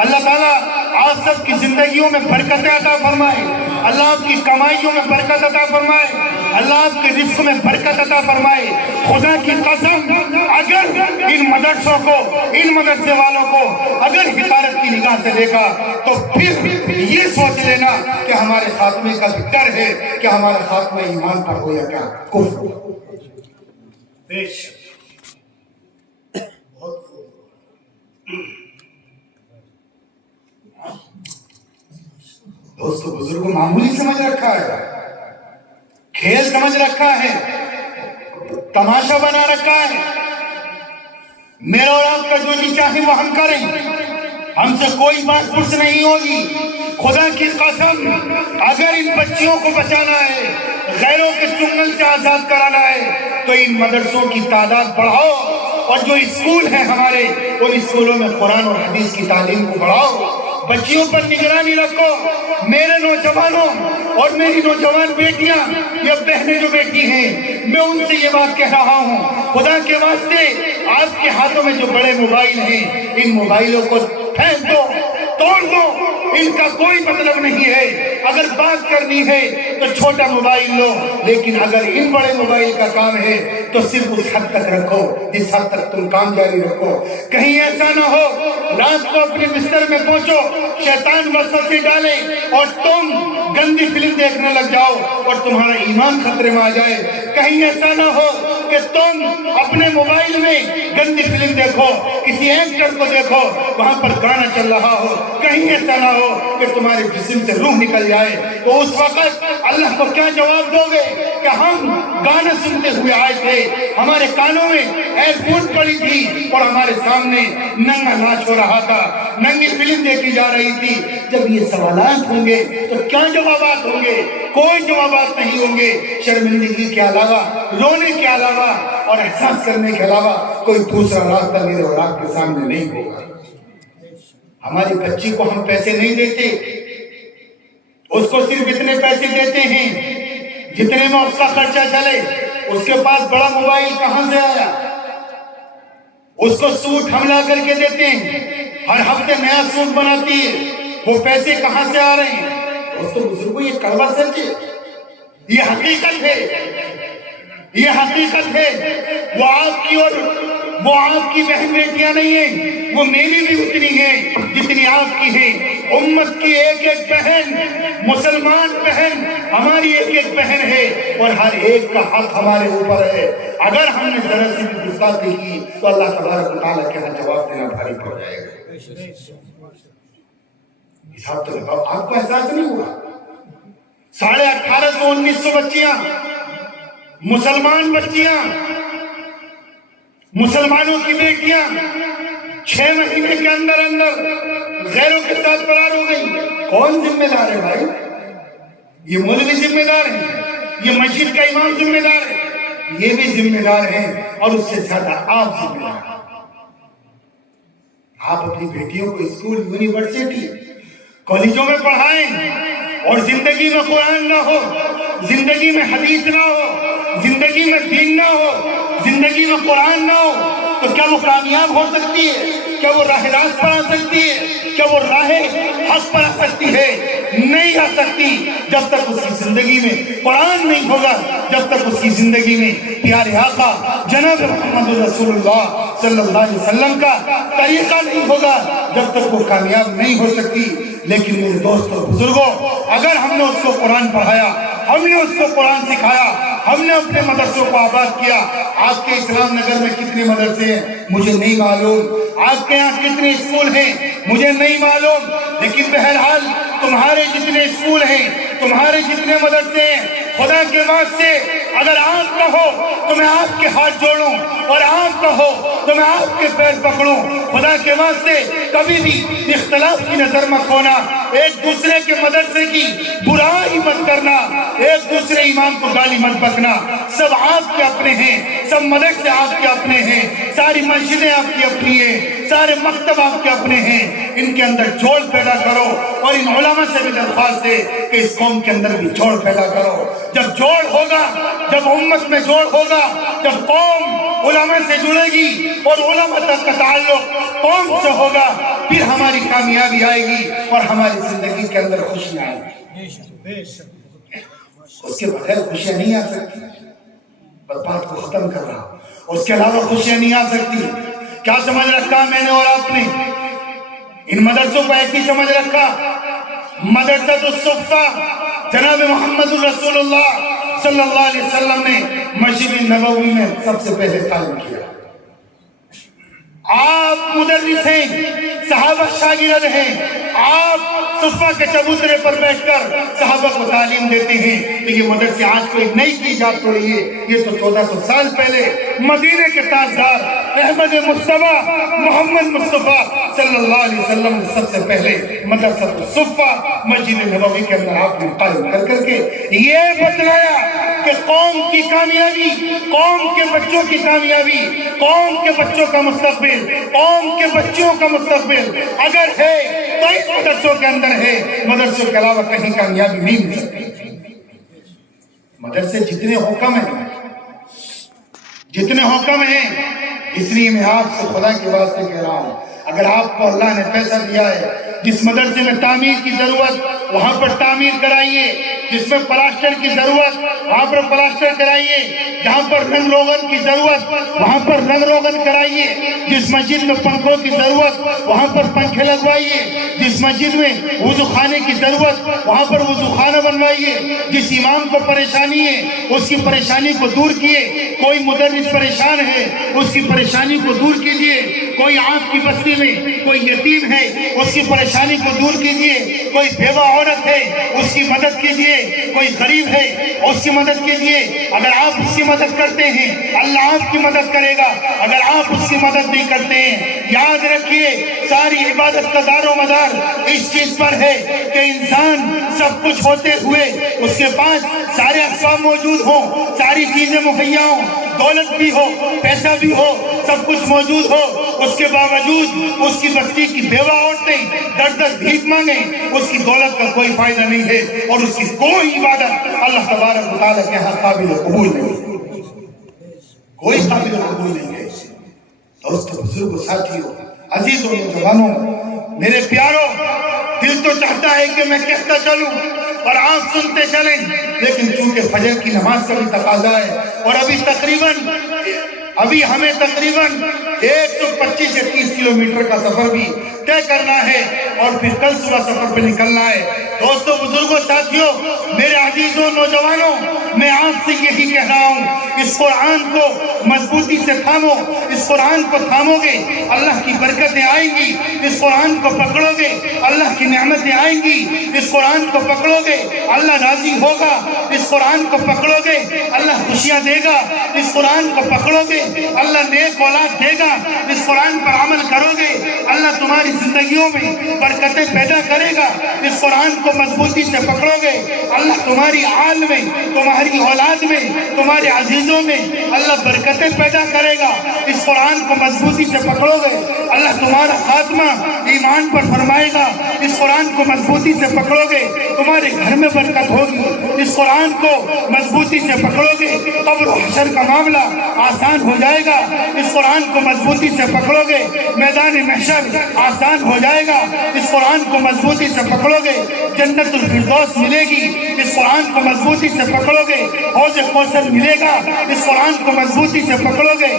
اللہ تعالیٰ آپ سب کی زندگیوں میں برکتیں عطا فرمائے، اللہ آپ کی کمائیوں میں برکت عطا فرمائے، اللہ آپ کے رزق میں برکت عطا فرمائے۔ خدا کی قسم، اگر ان مدرسوں کو، ان مدرسے والوں کو اگر حقارت کی نگاہ سے دیکھا تو پھر یہ سوچ لینا کہ ہمارے خاتمے کا بھی ڈر ہے کہ ہمارا خاتمہ ایمان پر ہو یا کیا کفر ہو۔ دوستو بزرگوں، معمولی سمجھ رکھا ہے، کھیل سمجھ رکھا ہے، تماشا بنا رکھا ہے۔ میرا اور آپ کا جو جی چاہے وہ ہم کریں، ہم سے کوئی بات پرس نہیں ہوگی۔ خدا کی قسم، اگر ان بچیوں کو بچانا ہے، غیروں کے چنگل سے آزاد کرانا ہے تو ان مدرسوں کی تعداد بڑھاؤ، اور جو اسکول ہیں ہمارے ان اسکولوں میں قرآن اور حدیث کی تعلیم کو بڑھاؤ، بچیوں پر نگرانی رکھو۔ میرے نوجوانوں اور میری نوجوان بیٹیاں یا بہنیں جو بیٹی ہیں، میں ان سے یہ بات کہہ رہا ہوں، خدا کے واسطے آپ کے ہاتھوں میں جو بڑے موبائل ہیں، ان موبائلوں کو پھینک دو، توڑ دو، ان کا کوئی مطلب نہیں ہے۔ اگر بات کرنی ہے تو چھوٹا موبائل لو، لیکن اگر ان بڑے موبائل کا کام ہے تو صرف اس حد تک رکھو جس حد تک تم کام جاری رکھو۔ کہیں ایسا نہ ہو رات کو اپنے بستر میں پہنچو، شیطان وسوسے ڈالے اور تم گندی فلم دیکھنے لگ جاؤ اور تمہارا ایمان خطرے میں آ جائے۔ کہیں ایسا نہ ہو کہ تم اپنے موبائل میں گندی فلم دیکھو، کسی ایکٹر کو دیکھو وہاں پر گانا چل رہا ہو، کہیں ایسا نہ ہو کہ تمہارے جسم سے روح نکل جائے، تو اس وقت اللہ کو کیا جواب دو گے کہ ہم گانا سنتے ہوئے آئے تھے، ہمارے کانوں میں ایئر فون پڑی تھی اور ہمارے سامنے ننگا ناچ ہو رہا تھا، ننگی فلم دیکھی جا رہی تھی۔ جب یہ سوالات ہوں گے تو کیا جوابات ہوں گے؟ کوئی جوابات نہیں ہوں گے، شرمندگی کے علاوہ، رونے کے علاوہ اور احساس کرنے کے علاوہ کوئی دوسرا راستہ میرے اور آپ کے سامنے نہیں ہوگا۔ ہماری بچی کو ہم پیسے نہیں دیتے، اس کو صرف اتنے پیسے دیتے ہیں جتنے میں اس کا خرچہ چلے۔ اس کے پاس بڑا موبائل کہاں سے آیا؟ اس کو سوٹ ہم لا کر کے دیتے ہیں، ہر ہفتے نیا سوٹ بناتی ہے، وہ پیسے کہاں سے آ رہے ہیں؟ دوستو بزرگوں، یہ کڑوا سچ ہے، یہ حقیقت ہے، یہ حقیقت ہے۔ وہ آپ کی اور وہ آپ کی بہن بیٹیاں نہیں ہیں، وہ میری بھی اتنی ہیں جتنی آپ کی ہیں۔ امت کی ایک ایک بہن، مسلمان بہن ہماری ایک ایک بہن ہے، اور ہر ایک کا حق ہمارے اوپر ہے۔ اگر ہم نے ذرا سی بھی گستاخی کی تو اللہ تبارک و تعالیٰ کے ہاں جواب دینا بھاری پڑ جائے گا۔ حساب تو لگاؤ، آپ کو احساس نہیں ہوا؟ 1850-1900 بچیاں، مسلمان بچیاں، مسلمانوں کی بیٹیاں 6 مہینے کے اندر اندر غیروں کے ساتھ فرار ہو گئی۔ کون ذمہ دار ہے بھائی؟ یہ مولوی ذمہ دار ہے، یہ مسجد کا امام ذمہ دار ہے، یہ بھی ذمہ دار ہے، اور اس سے زیادہ آپ ذمہ دار ہیں۔ آپ اپنی بیٹیوں کو اسکول، یونیورسٹی، کالجوں میں پڑھائیں، اور زندگی میں قرآن نہ ہو، زندگی میں حدیث نہ ہو، زندگی میں دین نہ ہو، زندگی میں قرآن نہ ہو، تو کیا وہ کامیاب ہو سکتی ہے؟ کیا وہ راہ راست پر آ سکتی ہے؟ کیا وہ راہ حق پر آ سکتی ہے؟ نہیں آ سکتی جب تک اس کی زندگی میں قرآن نہیں ہوگا، جب تک اس کی زندگی میں پیارے آقا جناب محمد رسول اللہ صلی اللہ علیہ وسلم کا طریقہ نہیں ہوگا، جب تک وہ کامیاب نہیں ہو سکتی۔ لیکن میرے دوستوں بزرگوں، اگر ہم نے اس کو قرآن پڑھایا، ہم نے اس کو قرآن سکھایا، ہم نے اپنے مدرسوں کو آباد کیا۔ آپ کے اسلام نگر میں کتنے مدرسے ہیں مجھے نہیں معلوم، آپ کے یہاں کتنے اسکول ہیں مجھے نہیں معلوم، لیکن بہرحال تمہارے جتنے اسکول ہیں، تمہارے جتنے مدرسے ہیں، خدا کے واسطے اگر آپ کہو تو میں آپ کے ہاتھ جوڑوں، اور آپ کہو تو میں آپ کے پیر پکڑوں۔ خدا کے واسطے کبھی بھی اختلاف کی نظر مت ہونا، ایک دوسرے کے مدرسے کی برائی مت کرنا، ایک دوسرے امام کو گالی مت بکنا۔ سب آپ کے اپنے ہیں، سب مدرسے آپ کے اپنے ہیں، ساری مسجدیں آپ کی اپنی ہیں، سارے مکتب آپ کے اپنے ہیں۔ ان کے اندر جوڑ پیدا کرو، اور ان علماء سے بھی درخواست ہے کہ اس قوم کے اندر بھی جوڑ پیدا کرو۔ جب جوڑ ہوگا، جب امت میں جوڑ ہوگا، جب قوم علماء سے جڑے گی اور علماء تک کا تعلق قوم سے ہوگا، پھر ہماری کامیابی آئے گی اور ہماری زندگی کے اندر خوشیاں آئیں گی۔ اس کے بغیر خوشیاں نہیں آ سکتی۔ پر بات کو ختم کر رہا ہوں، اس کے علاوہ خوشیاں نہیں آ سکتی۔ کیا سمجھ رکھا میں نے اور آپ نے؟ ان مدرسوں کو ایسی سمجھ رکھا، مدرسۃ الصفہ جناب محمد رسول اللہ صلی اللہ علیہ وسلم نے مسجد نبوی میں سب سے پہلے قائم کیا۔ آپ مدرس ہیں، صحابہ شاگرد ہیں، آپ صفہ کے چبوترے پر بیٹھ کر صحابہ کو تعلیم دیتے ہیں، تو یہ مدرسے آج کوئی نئی کی ایجاد تھوڑی ہے، یہ تو 1400 سال پہلے مدینے کے تاجدار احمد مصطفیٰ محمد مصطفیٰ صلی اللہ علیہ وسلم نے سب سے پہلے مدرسۃ الصفہ مسجد نبوی کے اندر آپ نے قائم کر کے یہ بتلایا کہ قوم کی کامیابی، قوم کے بچوں کی کامیابی، قوم کے بچوں کا مستقبل، قوم کے بچوں کا مستقبل اگر ہے تو اس مدرسوں کے اندر ہے، مدرسوں کے علاوہ کہیں کامیابی نہیں مل سکتی۔ مدرسے جتنے حکم ہیں، جتنے حکم ہیں، اس لیے میں آپ سے خدا کی واسطے کہہ رہا ہوں، اگر آپ کو اللہ نے پیسہ دیا ہے، جس مدرسے میں تعمیر کی ضرورت وہاں پر تعمیر کرائیے، جس میں پلاسٹر کی ضرورت وہاں پر پلاسٹر کرائیے، جہاں پر رنگ روغن کی ضرورت وہاں پر رنگ روغن کرائیے، جس مسجد میں پنکھوں کی ضرورت وہاں پر پنکھے لگوائیے، جس مسجد میں وضو خانے کی ضرورت وہاں پر وضو خانہ بنوائیے، جس امام کو پریشانی ہے اس کی پریشانی کو دور کیے، کوئی مدرس پریشان ہے اس کی پریشانی کو دور کیجیے، کوئی آپ کی بستی میں کوئی یتیم ہے اس کی پریشانی کو دور کیجیے، کوئی بیوہ عورت ہے اس کی مدد کیجیے، کوئی غریب ہے اس کی مدد کیجیے۔ اگر آپ اس کی مدد کرتے ہیں اللہ آپ کی مدد کرے گا، اگر آپ اس کی مدد نہیں کرتے ہیں یاد رکھیے ساری عبادت کا دار و مدار اس چیز پر ہے کہ انسان سب کچھ ہوتے ہوئے اس کے پاس سارے اسباب موجود ہوں، ساری چیزیں مہیا ہوں، دولت بھی ہو، پیسہ بھی ہو، سب کچھ موجود ہو، اس کے باوجود اس کی بستی کی بیوہ عورتیں در در بھیک مانگیں، اس کی دولت کا کوئی فائدہ نہیں ہے اور اس کی کوئی عبادت اللہ تبارک و تعالیٰ کے ہاں قابل قبول نہیں ہے، کوئی قابل قبول نہیں ہے۔ دوستو، بزرگو، ساتھیو، عزیزوں، نوجوانوں، میرے پیاروں، دل تو چاہتا ہے کہ میں کہتا چلوں اور آپ سنتے چلیں، لیکن چونکہ فجر کی نماز کا بھی تقاضا ہے اور ابھی ہمیں تقریباً 125 یا 30 کلومیٹر کا سفر بھی طے کرنا ہے اور پھر کل صبح سفر پہ نکلنا ہے۔ دوستو، بزرگوں، ساتھیوں، میرے عزیزوں، نوجوانوں، میں آپ سے یہی کہہ رہا ہوں، اس قرآن کو مضبوطی سے تھامو، اس قرآن کو تھامو گے اللہ کی برکتیں آئیں گی، اس قرآن کو پکڑو گے اللہ کی نعمتیں آئیں گی، اس قرآن کو پکڑو گے اللہ راضی ہوگا، اس قرآن کو پکڑو گے اللہ خوشیاں دے گا، اس قرآن کو پکڑو گے اللہ نیک اولاد دے گا، اس قرآن پر عمل کرو گے اللہ تمہاری زندگیوں میں برکتیں پیدا کرے گا، اس قرآن کو مضبوطی سے پکڑو گے اللہ تمہاری آل میں، تمہاری اولاد میں، تمہارے عزیزوں میں اللہ برکتیں پیدا کرے گا، اس قرآن کو مضبوطی سے پکڑو گے اللہ تمہارا خاتمہ ایمان پر فرمائے گا، اس قرآن کو مضبوطی سے پکڑو گے تمہارے گھر میں برکت ہوگی، اس قرآن کو مضبوطی سے پکڑو گے قبر و حشر کا معاملہ آسان ہو جائے گا، اس قرآن کو مضبوطی سے پکڑو گے میدان محشر آسان ہو جائے گا، اس قرآن کو مضبوطی سے پکڑو گے جنت الفردوس ملے گی، اس قرآن کو مضبوطی سے پکڑو گے حوض کوثر ملے گا، اس قرآن کو مضبوطی سے پکڑو گے،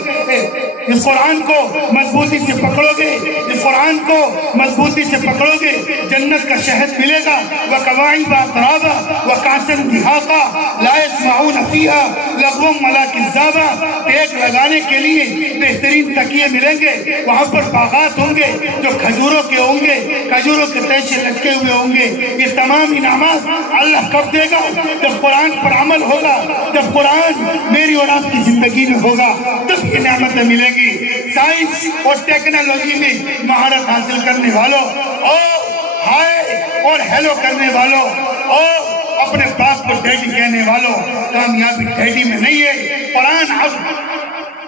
اس قرآن کو مضبوطی سے پکڑو گے، اس قرآن کو مضبوطی سے پکڑو گے جنت کا شہد ملے گا، وَكَوَاعِبَ أَتْرَابًا وَكَأْسًا دِهَاقًا لَا يَسْمَعُونَ فِيهَا لَغْوًا وَلَا كِذَّابًا، ٹیک لگانے کے لیے بہترین تکیے ملیں گے، وہاں پر باغات ہوں گے جو کھجوروں کے ہوں گے، کھجوروں کے تیشے لٹکے ہوئے ہوں گے، یہ تمام انعامات اللہ کب دے گا؟ جب قرآن پر عمل ہوگا، جب قرآن میری اور آپ کی زندگی میں ہوگا تب یہ نعمتیں ملیں گی۔ سائنس اور ٹیکنالوجی میں مہارت حاصل کرنے والوں اور ہائے اور ہیلو کرنے والوں اور اپنے باپ کو ڈیڈی کہنے والوں، کامیابی ڈیڈی میں نہیں ہے، قرآن اب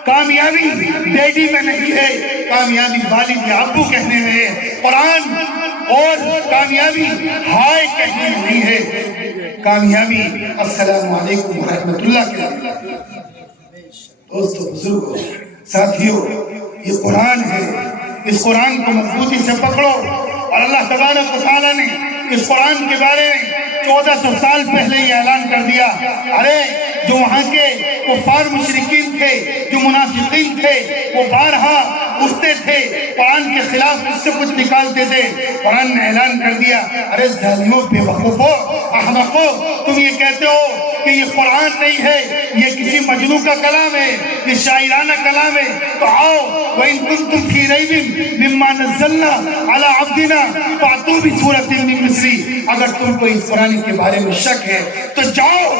کامیابی ڈیڈی میں نہیں ہے، کامیابی والد یا ابو کہنے میں ہے، قرآن اور کامیابی ہائے کہنے میں نہیں ہے، کامیابی السلام علیکم ورحمۃ اللہ کے۔ دوستو، بزرگوں، ساتھیوں، یہ قرآن ہے، اس قرآن کو مضبوطی سے پکڑو، اور اللہ تبارک و تعالیٰ نے اس قرآن کے بارے میں 1400 سال پہلے یہ اعلان کر دیا، ارے جو وہاں کے کفار مشرکین تھے، جو منافقین تھے، وہ بارہا اٹھتے تھے قرآن کے خلاف، اس سے کچھ نکالتے تھے، قرآن نے اعلان کر دیا، ارے ظالموں، بے وقوفوں، احمقوں، تم یہ کہتے ہو کہ یہ قرآن نہیں ہے، یہ کسی مجنوں کا کلام ہے، یہ شاعرانہ کلام ہے، تو آؤ وَإِن كُنتُمْ فِي رَيْبٍ مِّمَّا نَزَّلْنَا عَلَىٰ عَبْدِنَا فَأْتُوا بِسُورَةٍ مِّن مِّثْلِهِ، اگر تم کو اس قرآن کے بارے میں شک ہے تو جاؤ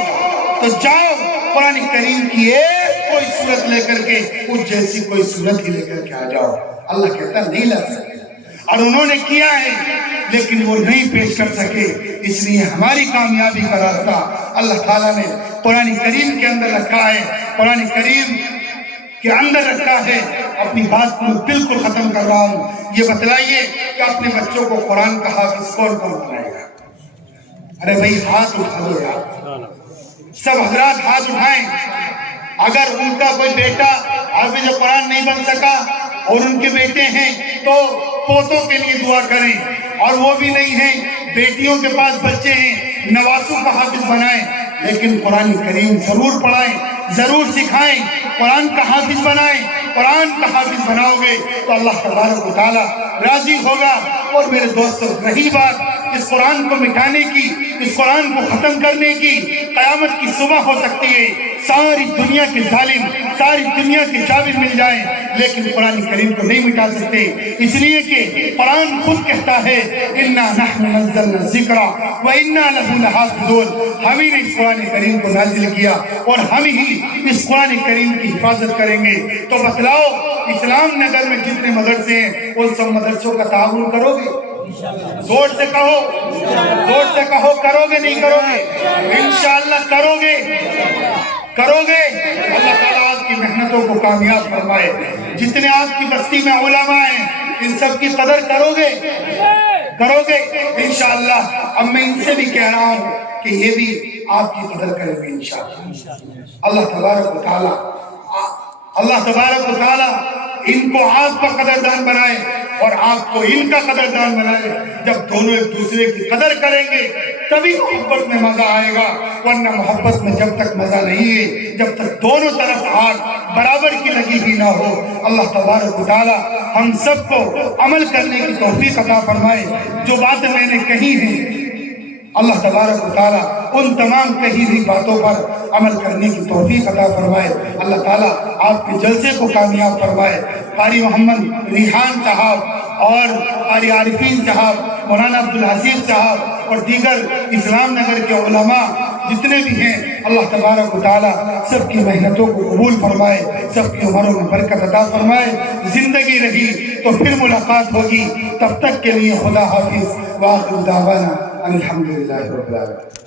قرآن کریم کی ایک کوئی صورت لے کر کے اس جیسی کوئی صورت ہی لے کر کے آ جاؤ۔ اللہ کہتا نہیں لا سکتے، اور انہوں نے کیا ہے لیکن وہ نہیں پیش کر سکے، اس لیے ہماری کامیابی کا راستہ اللہ تعالیٰ نے قرآن کریم کے اندر رکھا ہے، قرآن کریم کے اندر رکھا ہے۔ اپنی بات کو بالکل ختم کر رہا ہوں، یہ بتلائیے کہ اپنے بچوں کو قرآن کا حافظ کون بنائے گا؟ ارے بھائی ہاتھ اٹھا دو یار، سب حضرات ہاتھ اٹھائیں۔ اگر ان کا کوئی بیٹا حافظ قرآن نہیں بن سکا اور ان کے بیٹے ہیں تو پوتوں کے لیے دعا کریں، اور وہ بھی نہیں ہیں، بیٹیوں کے پاس بچے ہیں، نواسوں کا حافظ بنائیں، لیکن قرآن کریم ضرور پڑھائیں، ضرور سکھائیں، قرآن کا حافظ بنائیں۔ قرآن کا حافظ بناؤ گے تو اللہ تبارک و تعالیٰ راضی ہوگا۔ اور میرے دوستو، رہی بات اس قرآن کو مٹانے کی، اس قرآن کو ختم کرنے کی، قیامت کی صبح ہو سکتی ہے، ساری دنیا کے ظالم ساری دنیا کی چابی مل جائیں لیکن قرآن کریم کو نہیں مٹا سکتے، اس لیے کہ قرآن خود کہتا ہے اِنَّا نَحْنُ نَزَّلْنَا الذِّكْرَ وَإِنَّا لَهُ لَحَافِظُونَ، ہم ہی نے اس قرآن کریم کو نازل کیا اور ہم ہی اس قرآن کریم کی حفاظت کریں گے۔ تو بتلاؤ اسلام نگر میں جتنے مدرسے ہیں ان سب مدرسوں کا تعاون کرو گے؟ زور سے کہو، زور سے کہو، کرو گے نہیں کرو گے؟ انشاءاللہ کرو گے، کرو گے۔ اللہ تعالیٰ آپ کی محنتوں کو کامیاب فرمائے۔ جتنے آپ کی بستی میں علماء ہیں ان سب کی قدر کرو گے، کرو گے انشاءاللہ۔ اب میں ان سے بھی کہہ رہا ہوں کہ یہ بھی آپ کی قدر کریں گے انشاءاللہ۔ اللہ تبارک و تعالیٰ، اللہ تبارک و تعالیٰ ان کو آپ کا قدردان بنائے اور آپ کو ان کا قدردان بنائے۔ جب دونوں ایک دوسرے کی قدر کریں گے تبھی محبت میں مزہ آئے گا، ورنہ محبت میں جب تک مزہ نہیں ہے جب تک دونوں طرف آگ برابر کی لگی بھی نہ ہو۔ اللہ تبارک و تعالیٰ ہم سب کو عمل کرنے کی توفیق عطا فرمائے۔ جو باتیں میں نے کہی ہیں اللہ تبارک و تعالیٰ ان تمام کہی ہوئی باتوں پر عمل کرنے کی توفیق عطا فرمائے۔ اللہ تعالیٰ آپ کے جلسے کو کامیاب فرمائے۔ قاری محمد ریحان صاحب اور قاری عارفین صاحب، مولانا عبدالحسیب صاحب اور دیگر اسلام نگر کے علماء جتنے بھی ہیں، اللہ تبارک و تعالیٰ سب کی محنتوں کو قبول فرمائے، سب کی عمروں میں برکت عطا فرمائے۔ زندگی رہی تو پھر ملاقات ہوگی، تب تک کے لیے خدا حافظ۔ وآخر دعوانا الحمدللہ رب العالمین۔